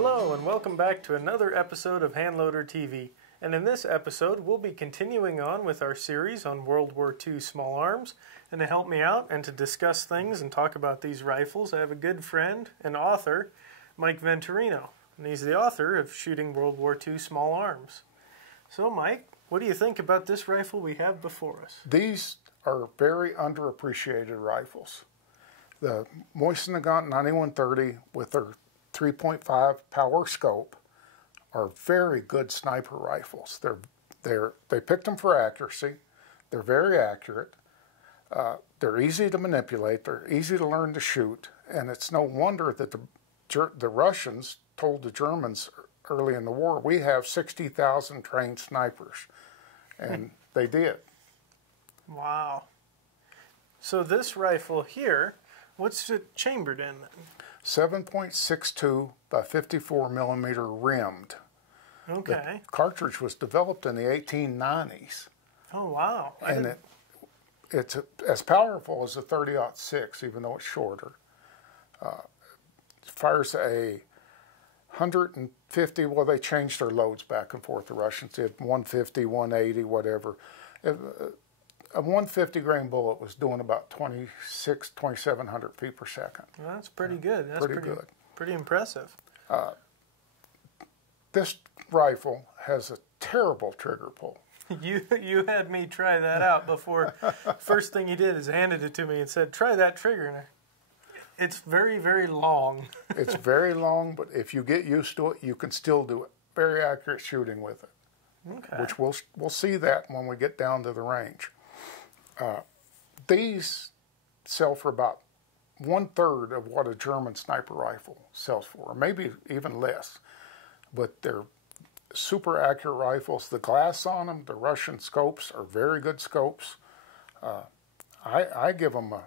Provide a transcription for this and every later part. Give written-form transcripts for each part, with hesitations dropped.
Hello and welcome back to another episode of Handloader TV. And in this episode, we'll be continuing on with our series on World War II small arms. And to help me out and to discuss things and talk about these rifles, I have a good friend and author, Mike Venturino. And he's the author of Shooting World War II Small Arms. So Mike, what do you think about this rifle we have before us? These are very underappreciated rifles. The Mosin Nagant 9130 with their 3.5 power scope are very good sniper rifles. They picked them for accuracy. They're very accurate. They're easy to manipulate. They're easy to learn to shoot. And it's no wonder that the Russians told the Germans early in the war, we have 60,000 trained snipers. And they did. Wow. So this rifle here, what's it chambered in then? 7.62 by 54 millimeter rimmed. Okay. The cartridge was developed in the 1890s. Oh, wow. And it's as powerful as a 30-06, even though it's shorter. It fires a 150, well, they changed their loads back and forth. The Russians did 150, 180, whatever. A 150 grain bullet was doing about 2,700 feet per second. Well, that's pretty good. That's pretty good. Pretty impressive. This rifle has a terrible trigger pull. You had me try that out before. First thing you did is handed it to me and said, try that trigger. And it's very, very long. It's very long, but if you get used to it, you can still do it. Very accurate shooting with it. Okay. Which we'll see that when we get down to the range. These sell for about 1/3 of what a German sniper rifle sells for, or maybe even less. But they're super accurate rifles. The glass on them, the Russian scopes are very good scopes. I give them a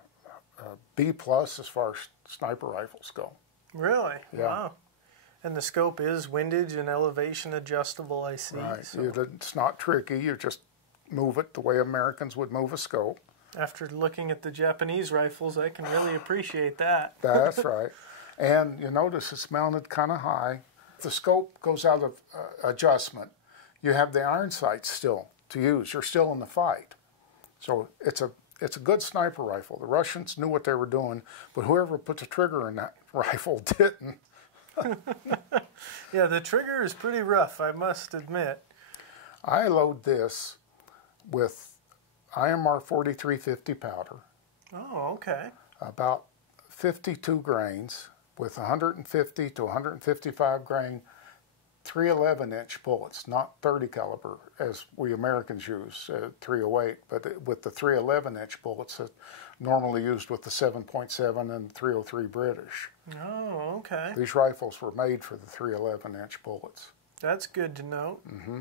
B+ as far as sniper rifles go. Really? Yeah. Wow. And the scope is windage and elevation adjustable, I see. Right. So It's not tricky. You just move it the way Americans would move a scope. after looking at the Japanese rifles, I can really appreciate that. That's right. And you notice it's mounted kind of high. If the scope goes out of adjustment, you have the iron sights still to use. You're still in the fight. So it's a good sniper rifle. The Russians knew what they were doing, but whoever put the trigger in that rifle didn't. Yeah, the trigger is pretty rough, I must admit. I load this with IMR 4350 powder. Oh, okay. About 52 grains with 150 to 155 grain 311-inch bullets, not 30 caliber as we Americans use, 308, but with the 311-inch bullets that normally used with the 7.7 and 303 British. Oh, okay. These rifles were made for the 311-inch bullets. That's good to know. Mm-hmm.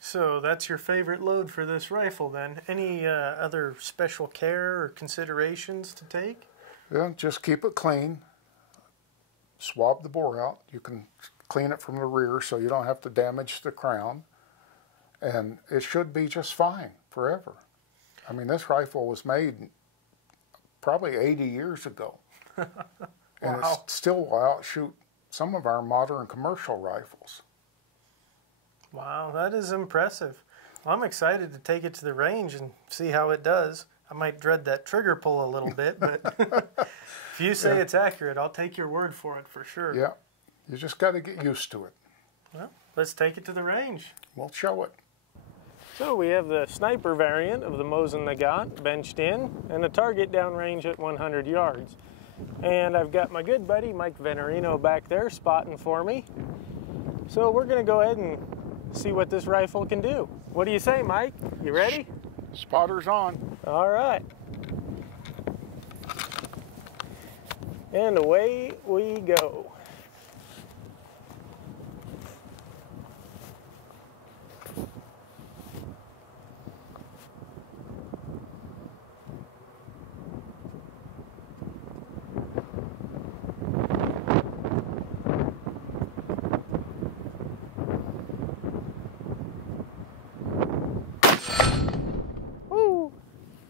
So that's your favorite load for this rifle then. Any other special care or considerations to take? Yeah, just keep it clean. Swab the bore out. You can clean it from the rear so you don't have to damage the crown. And it should be just fine forever. I mean, this rifle was made probably 80 years ago. And Wow. it still will outshoot some of our modern commercial rifles. Wow, that is impressive. Well, I'm excited to take it to the range and see how it does. I might dread that trigger pull a little bit, but if you say it's accurate, I'll take your word for it for sure. Yeah, you just got to get used to it. Well, let's take it to the range. We'll show it. So we have the sniper variant of the Mosin Nagant benched in and a target downrange at 100 yards. And I've got my good buddy Mike Venturino back there spotting for me. So we're going to go ahead and see what this rifle can do. What do you say, Mike? You ready? Spotter's on. All right. And away we go.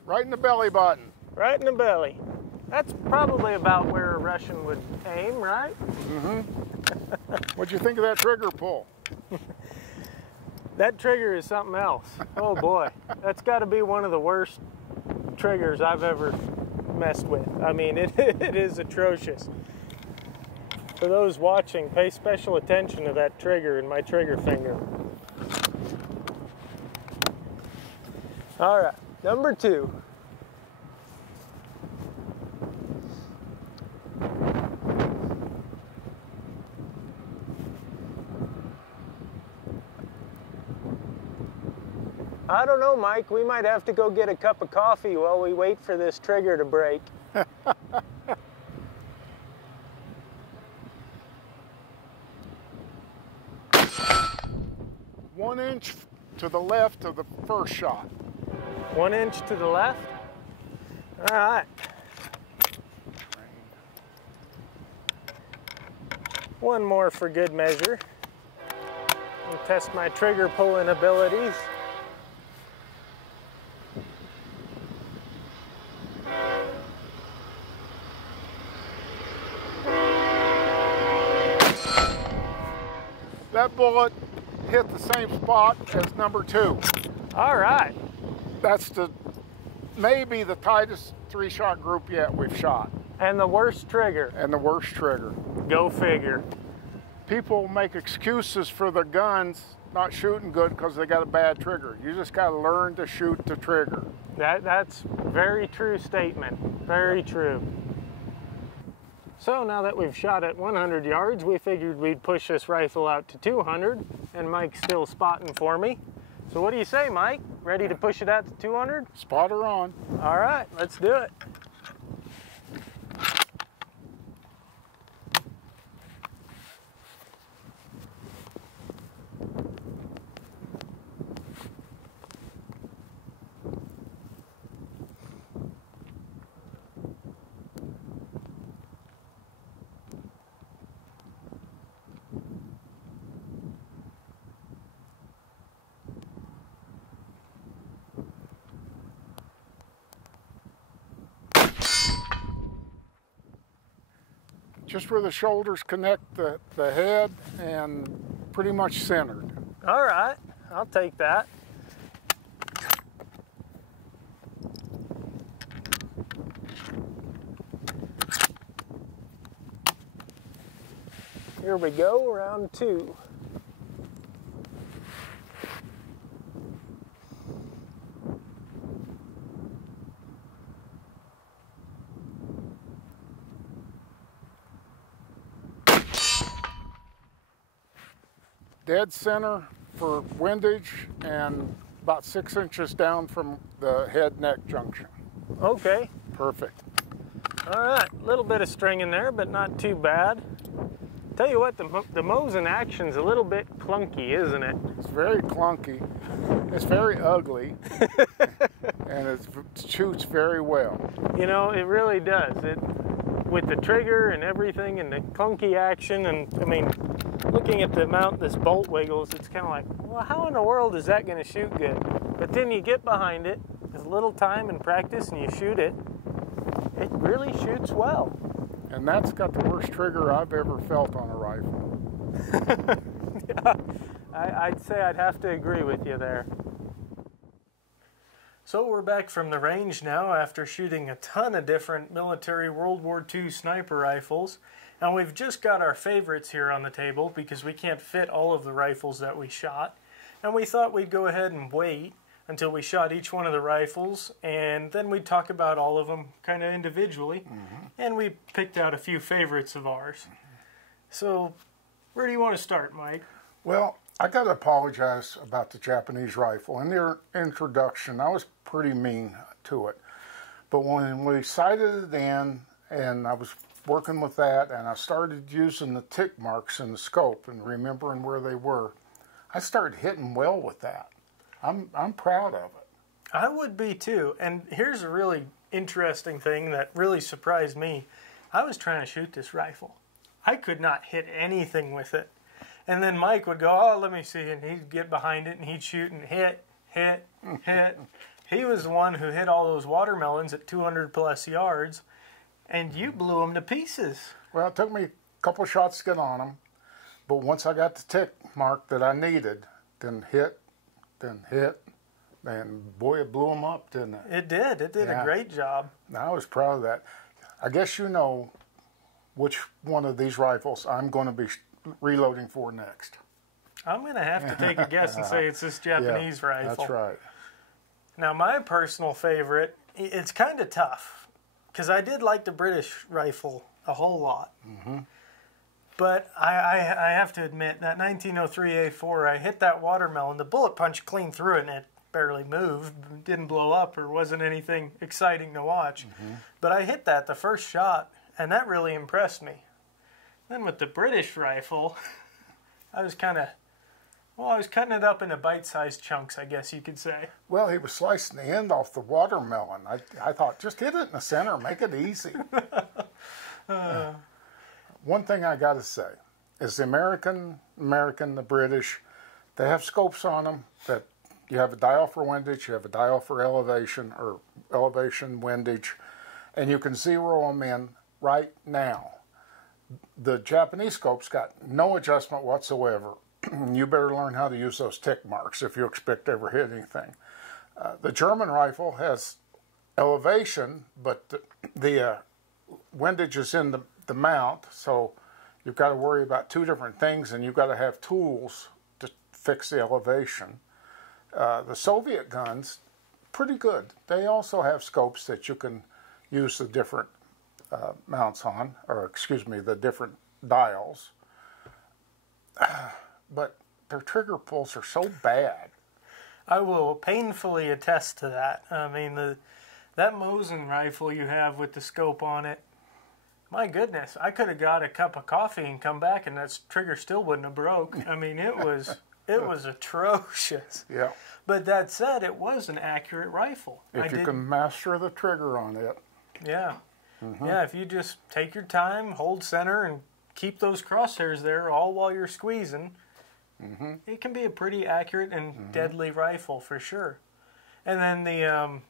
Right in the belly button. Right in the belly. That's probably about where a Russian would aim, right? Mm-hmm. What'd you think of that trigger pull? That trigger is something else. Oh boy, that's got to be one of the worst triggers I've ever messed with. I mean, it is atrocious. For those watching, pay special attention to that trigger in my trigger finger. All right, number 2. I don't know, Mike. We might have to go get a cup of coffee while we wait for this trigger to break. 1 inch to the left of the first shot. 1 inch to the left? All right. One more for good measure. I'll test my trigger pulling abilities. That bullet hit the same spot as number 2. All right. That's maybe the tightest 3-shot group yet we've shot. And the worst trigger. And the worst trigger. Go figure. People make excuses for their guns not shooting good because they got a bad trigger. You just got to learn to shoot the trigger. That's very true statement. Very true. So now that we've shot at 100 yards, we figured we'd push this rifle out to 200, and Mike's still spotting for me. So what do you say, Mike? Ready to push it out to 200? Spotter on. All right, let's do it. Just where the shoulders connect the head and pretty much centered. All right, I'll take that. Here we go, round 2. Dead center for windage and about 6 inches down from the head-neck junction. Okay. Perfect. All right, a little bit of string in there, but not too bad. Tell you what, the Mosin action's a little bit clunky, isn't it? It's very clunky. It's very ugly. And it shoots very well. You know, it really does. With the trigger and everything and the clunky action, and I mean, looking at the amount this bolt wiggles, it's kind of like, well, how in the world is that going to shoot good? But then you get behind it with a little time and practice and you shoot it, it really shoots well. And that's got the worst trigger I've ever felt on a rifle. Yeah, I'd say I'd have to agree with you there. So we're back from the range now after shooting a ton of different military World War II sniper rifles. And we've just got our favorites here on the table because we can't fit all of the rifles that we shot. And we thought we'd go ahead and wait until we shot each one of the rifles, and then we'd talk about all of them kind of individually. And we picked out a few favorites of ours. So where do you want to start, Mike? Well, I got to apologize about the Japanese rifle. In their introduction, I was pretty mean to it. But when we sighted it in, and I was working with that, and I started using the tick marks in the scope and remembering where they were, I started hitting well with that. I'm proud of it. I would be too. And here's a really interesting thing that really surprised me. I was trying to shoot this rifle. I could not hit anything with it. And then Mike would go, oh, let me see, and he'd get behind it and he'd shoot and hit. He was the one who hit all those watermelons at 200 plus yards. And you blew them to pieces. Well, it took me a couple of shots to get on them, but once I got the tick mark that I needed, then hit, and boy, it blew them up, didn't it? It did. It did a great job. I was proud of that. I guess you know which one of these rifles I'm going to be reloading for next. I'm going to have to take a guess and say it's this Japanese rifle. That's right. Now, my personal favorite, it's kind of tough, because I did like the British rifle a whole lot. But I have to admit, that 1903 A4, I hit that watermelon, the bullet punched clean through it, and it barely moved, didn't blow up, or wasn't anything exciting to watch. But I hit that the first shot, and that really impressed me. Then with the British rifle, I was kind of, well, I was cutting it up into bite-sized chunks, I guess you could say. Well, he was slicing the end off the watermelon. I thought, just hit it in the center, make it easy. One thing I got to say is the the British, they have scopes on them that you have a dial for windage, you have a dial for elevation, or elevation, windage, and you can zero them in right now. The Japanese scope's got no adjustment whatsoever. You better learn how to use those tick marks if you expect to ever hit anything. The German rifle has elevation, but the windage is in the mount, so you've got to worry about two different things, and you've got to have tools to fix the elevation. The Soviet guns, pretty good. They also have scopes that you can use the different mounts on, or excuse me, the different dials. But their trigger pulls are so bad. I will painfully attest to that. I mean, that Mosin rifle you have with the scope on it, my goodness, I could have got a cup of coffee and come back and that trigger still wouldn't have broke. I mean, it was atrocious. Yeah. But that said, it was an accurate rifle. If you can master the trigger on it. Yeah. Yeah, if you just take your time, hold center, and keep those crosshairs there all while you're squeezing, it can be a pretty accurate and deadly rifle for sure. And then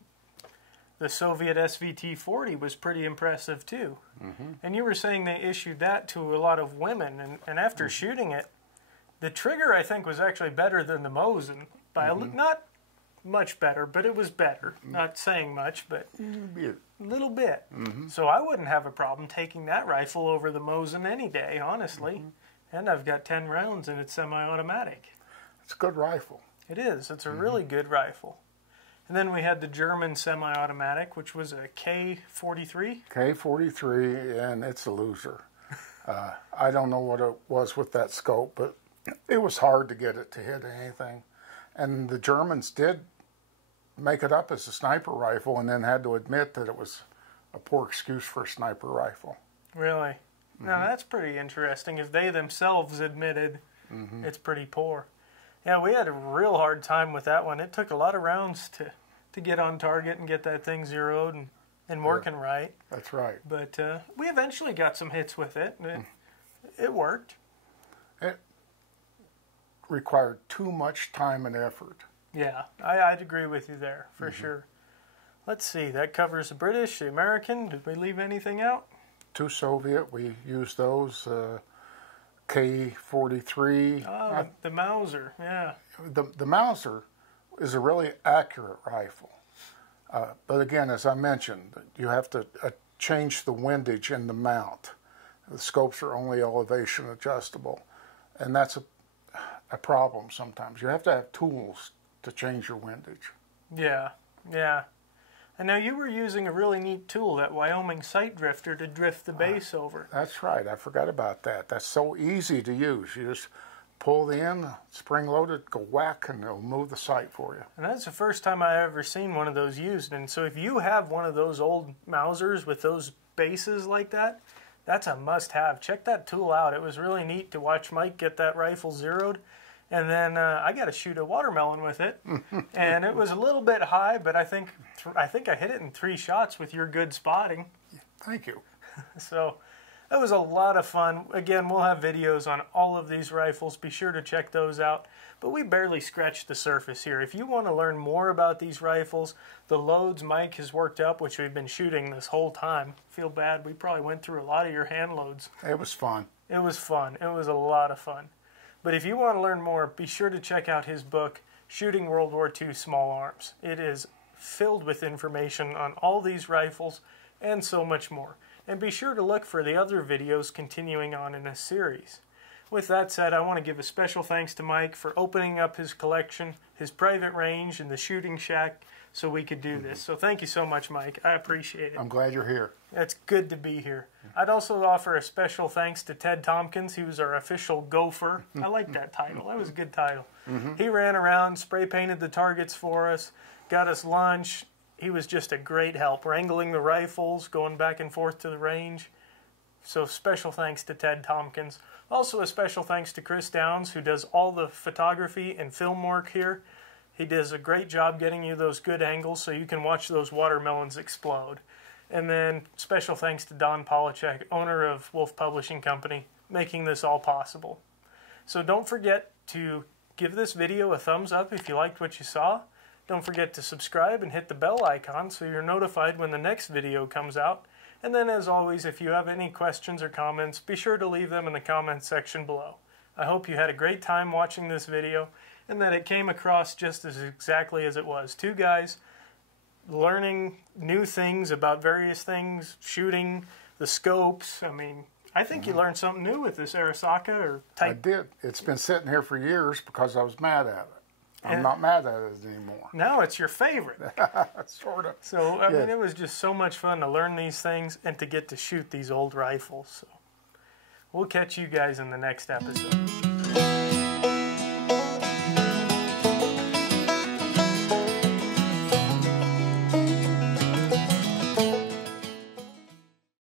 the Soviet SVT-40 was pretty impressive too. And you were saying they issued that to a lot of women, and after shooting it, the trigger I think was actually better than the Mosin by not much better, but it was better. Not saying much, but a little bit. So I wouldn't have a problem taking that rifle over the Mosin any day, honestly. And I've got 10 rounds and it's semi-automatic. It's a good rifle. It is. It's a really good rifle. And then we had the German semi-automatic, which was a K43. K43, and it's a loser. I don't know what it was with that scope, but it was hard to get it to hit anything. And the Germans did make it up as a sniper rifle and then had to admit that it was a poor excuse for a sniper rifle. Really? Now that's pretty interesting, as they themselves admitted it's pretty poor. Yeah, we had a real hard time with that one. It took a lot of rounds to get on target and get that thing zeroed and working right. That's right. But we eventually got some hits with it. It worked. It required too much time and effort. Yeah, I'd agree with you there, for sure. Let's see, that covers the British, the American. Did we leave anything out? Two Soviet, we used those. K43. Oh, the Mauser, yeah. The Mauser is a really accurate rifle. But again, as I mentioned, you have to change the windage in the mount. The scopes are only elevation adjustable. And that's a problem sometimes. You have to have tools to change your windage. Yeah, yeah. And now you were using a really neat tool, that Wyoming sight drifter, to drift the base over. That's right. I forgot about that. That's so easy to use. You just pull the end, spring load it, go whack, and it'll move the sight for you. And that's the first time I've ever seen one of those used. And so if you have one of those old Mausers with those bases like that, that's a must-have. Check that tool out. It was really neat to watch Mike get that rifle zeroed. And then I got to shoot a watermelon with it, and it was a little bit high, but I think I hit it in 3 shots with your good spotting. Thank you. So That was a lot of fun. Again, we'll have videos on all of these rifles. Be sure to check those out. But we barely scratched the surface here. If you want to learn more about these rifles, the loads Mike has worked up, which we've been shooting this whole time. Feel bad. We probably went through a lot of your hand loads. It was fun. It was fun. It was a lot of fun. But if you want to learn more, be sure to check out his book, Shooting World War II Small Arms. It is filled with information on all these rifles and so much more. And be sure to look for the other videos continuing on in this series. With that said, I want to give a special thanks to Mike for opening up his collection, his private range, and the shooting shack so we could do this. So thank you so much, Mike. I appreciate it. I'm glad you're here. It's good to be here. I'd also offer a special thanks to Ted Tompkins. He was our official gopher. I like that title. That was a good title. He ran around, spray painted the targets for us, got us lunch. He was just a great help, wrangling the rifles, going back and forth to the range. So special thanks to Ted Tompkins. Also a special thanks to Chris Downs, who does all the photography and film work here. He does a great job getting you those good angles so you can watch those watermelons explode. And then special thanks to Don Polachek, owner of Wolf Publishing Company, making this all possible. So don't forget to give this video a thumbs up if you liked what you saw. Don't forget to subscribe and hit the bell icon so you're notified when the next video comes out. And then, as always, if you have any questions or comments, be sure to leave them in the comments section below. I hope you had a great time watching this video and that it came across just as exactly as it was. Two guys learning new things about various things, shooting, the scopes. I mean, I think you learned something new with this Arasaka or type. I did. It's been sitting here for years because I was mad at it. I'm not mad at it anymore. Now it's your favorite. Sort of. So, I mean, it was just so much fun to learn these things and to get to shoot these old rifles. So, we'll catch you guys in the next episode.